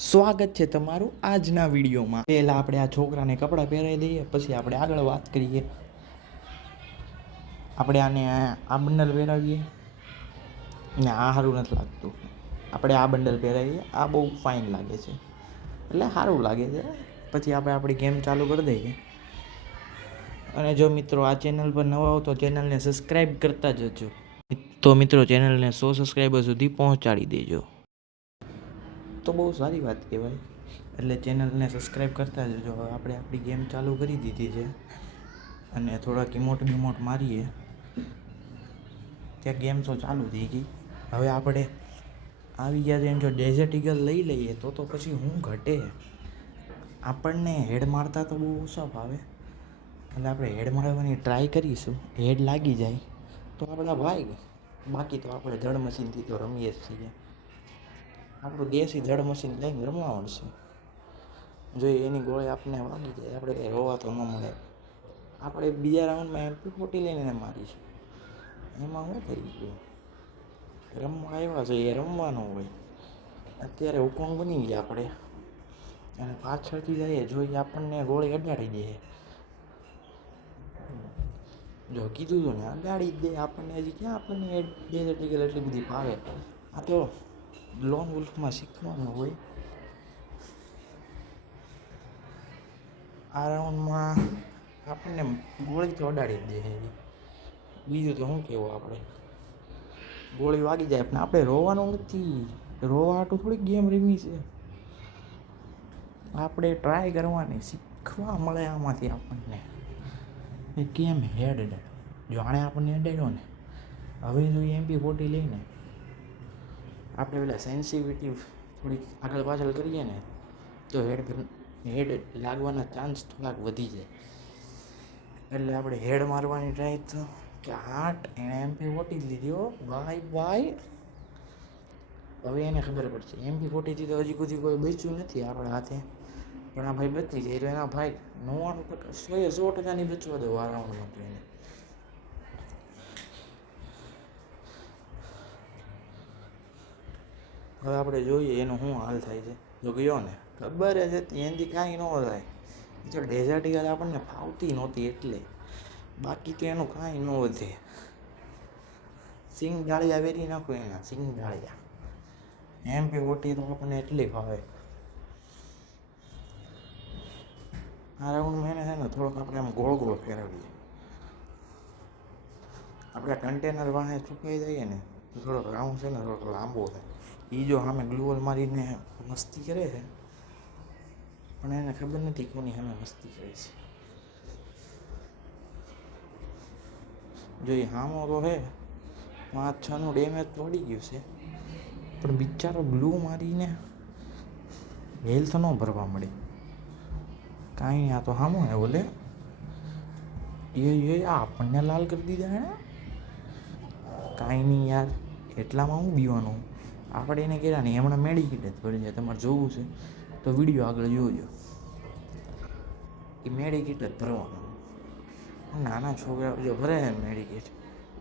સ્વાગત છે તમારું આજના વિડીયોમાં. પહેલાં આપણે આ છોકરાને કપડાં પહેરાવી દઈએ, પછી આપણે આગળ વાત કરીએ. આપણે આને આ બંડલ પહેરાવીએ ને આ સારું નથી લાગતું. આપણે આ બંડલ પહેરાવીએ, આ બહુ ફાઇન લાગે છે, એટલે સારું લાગે છે. પછી આપણે આપણી ગેમ ચાલુ કરી દઈએ. અને જો મિત્રો આ ચેનલ પર નવા હો તો ચેનલને સબસ્ક્રાઈબ કરતા જજો. તો મિત્રો ચેનલને 100 સબસ્ક્રાઈબર સુધી પહોંચાડી દેજો. તો બહુ સારી વાત કહેવાય. એટલે ચેનલને સબસ્ક્રાઈબ કરતા જજો. હવે આપણે આપણી ગેમ ચાલુ કરી દીધી છે અને થોડાક ઇમોટ મારીએ ત્યાં ગેમ તો ચાલુ થઈ ગઈ. હવે આપણે આવી ગયા છે, જો ડેઝર્ટ ઈગલ લઈ લઈએ તો પછી હું ઘટે. આપણને હેડ મારતા તો બહુ ઓછા ફાવે, એટલે આપણે હેડ મારવાની ટ્રાય કરીશું. હેડ લાગી જાય તો આપણા ભાઈ, બાકી તો આપણે જડ મશીનથી તો રમીએ જ છીએ. આપણું દેશી જડ મશીન લઈને રમવા મળશે. જો એની ગોળી આપણને વાગી જાય, આપણે કંઈ રોવા તો ન મળે. આપણે બીજા રાઉન્ડમાં MP40 લઈને મારીશું. એમાં શું થઈ ગયું? રમવા આવ્યા છે એ રમવાનું હોય. અત્યારે હુકોંગ બની ગયા આપણે, અને પાછળથી જઈએ જોઈએ આપણને ગોળી અડાડી દે. જો કીધું હતું ને, અડાડી જ દે આપણને. હજી ક્યાં આપણને ડેઝર્ટ ઈગલ એટલી બધી ભાવે. આ તો લોન વુલ્ફમાં શીખવાનું હોય. આ રાઉન્ડમાં આપણને ગોળી તો અડાડી જ દે. બીજું તો શું કહેવું? આપણે ગોળી વાગી જાય પણ આપણે રોવાનું નથી. રોવા હાટું થોડીક ગેમ રમી છે. આપણે ટ્રાય કરવાની, શીખવા મળે આમાંથી આપણને એ કેમ હેડ. જો આણે આપણને અડાડ્યો ને, હવે જો MP40 લઈને આપણે પેલા સેન્સિટિવિટી થોડીક આગળ પાછળ કરીએ ને તો હેડ લાગવાના ચાન્સ થોડાક વધી જાય. એટલે આપણે હેડ મારવાની ટ્રાય તો કે હાટ એણે MP40 લીધો ભાઈ. હવે એને ખબર પડશે MP40થી તો હજી સુધી કોઈ બચ્યું નથી આપણા હાથે, પણ આ ભાઈ બચી જાય તો એના ભાઈ 99% 100%ની બચવા દો આ રાઉન્ડમાં. તો એને હવે આપણે જોઈએ એનો શું હાલ થાય છે. જો ગયો ને, ખબર જ હતી એનાથી કાંઈ ન થાય. જો ડેઝર્ટ ઈગલ આપણને ફાવતી નહોતી એટલે, બાકી તો એનું કાંઈ ન વધે. સિંગ ડાળિયા વેરી નાખો એના, સિંગ ડાળિયા. MP40 તો આપણને એટલી ફાવે. આ રાઉન્ડમાં એને છે ને થોડોક આપણે આમ ગોળ ફેરવીએ. આપણે કન્ટેનર વાહે ચૂકાઈ જઈએ ને તો થોડોક રાઉન્ડ છે ને થોડોક લાંબો થાય. એ જો સામે ગ્લુઅલ મારીને મસ્તી કરે છે, પણ એને ખબર નથી કોની સામે મસ્તી કરે છે. જો એ સામો તો હે 5-6નું ડેમેજ તો પડી ગયું છે, પણ બિચારો ગ્લુ મારીને હેલ્થ ન ભરવા મળે. કાંઈ નહીં, આ તો સામો હે બોલે. એ આપણને લાલ કરી દીધા હે. કાંઈ નહીં યાર, એટલામાં હું બીવાનું. આપણે એને કહેતા નહીં, હમણાં મેડિકેટ જ ભરી જાય. તમારે જોવું છે તો વિડીયો આગળ જોજો. એ મેડિકેટ જ ભરવાનું. નાના છોકરા જો ભરે છે મેડિકેટ,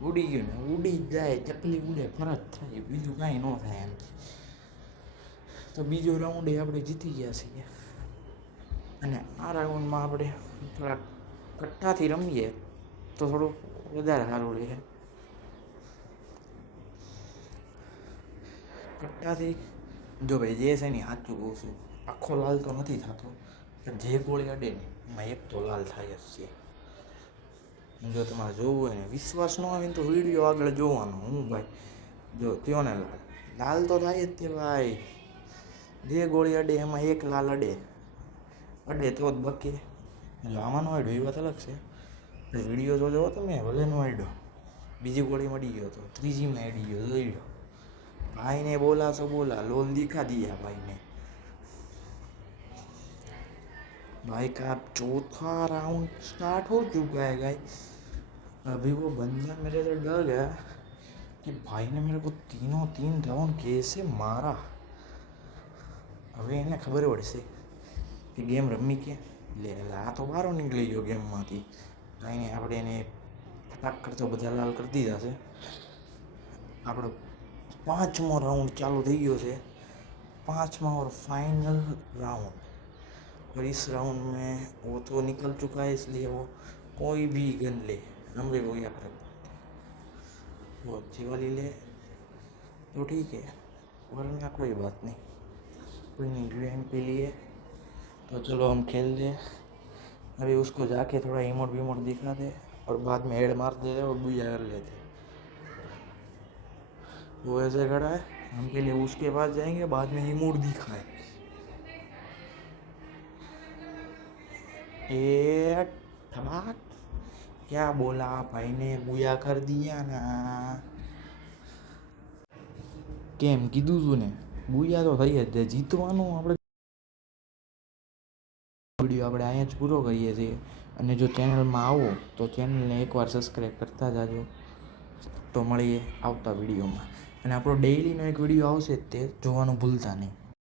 ઉડી ગયું ને ઉડી જ જાય. ચકલી ઉડે ફરજ થાય, બીજું કાંઈ ન થાય એમ. તો બીજો રાઉન્ડ એ આપણે જીતી ગયા છીએ. અને આ રાઉન્ડમાં આપણે થોડાક કટ્ટાથી રમીએ તો થોડુંક વધારે સારું રહે. કટ્ટાથી જો ભાઈ જે છે ને સાચું કહું છું, આખો લાલ તો નથી થતો, પણ જે ગોળી અડે ને એમાં એક તો લાલ થાય જ છે. જો તમારે જોવું હોય ને, વિશ્વાસ ન આવે ને તો વિડીયો આગળ જોવાનો. હું ભાઈ જો ત્યો ને લાલ તો થાય જ તે ભાઈ. જે ગોળી અડે એમાં એક લાલ અડે તો જ બકે. જો આમાં નો અડ્યો એ વાત અલગ છે. વિડીયો તો જોવો તમે, ભલે નો અડ્યો, બીજી ગોળી મળી ગયો તો ત્રીજીમાં અડી ગયો. જોઈ લો ભાઈને, બોલા સો બોલા, લોલ દિખા દિયા भाई ने। भाई का चौथा राउंड स्टार्ट हो चुका है गाइस। अभी वो बंदा मेरे से डर गया कि भाई ने मेरे को तीनों 3 राउंड कैसे मारा। હવે એને ખબર પડશે કે ગેમ રમી કે લે આ તો બહાર નીકળી ગયો ગેમમાંથી. કાંઈ નહીં, આપણે એને ફટાક કરતો બધા લાલ કરી દીધા છે. આપણો 5મો રાઉન્ડ ચાલુ થઈ ગયો છે. पांचवा और फाइनल राउंड। और इस राउंड में वो तो निकल चुका है, इसलिए वो कोई भी गन ले, हमरे को क्या फर्क। वो अच्छी वाली ले तो ठीक है, वरना कोई बात नहीं, कोई नहीं। यूएमपी लिए तो चलो हम खेल दे। अभी उसको जाके थोड़ा इमोट वीमोट दिखा दे और बाद में हेड मार दे और बुझा कर लेते। वो ऐसे खड़ा है, हम के लिए उसके पास जाएंगे, बाद में इमोट दिखाए। ए ठमाक, क्या बोला भाई ने, बुया कर दिया ना। કેમ કીધું તું ને, બુયા તો થઈ જ જાય, જીતવાનું આપણે। વિડીયો આપણે અહીંયા જ પૂરો કરીએ છીએ, અને જો ચેનલમાં આવો તો ચેનલને એકવાર સબસ્ક્રાઈબ કરતા જાજો। તો મળીએ આવતા વિડીયોમાં, અને આપણો ડેઈલીનો એક વિડીયો આવશે જ, તે જોવાનું ભૂલતા નહીં।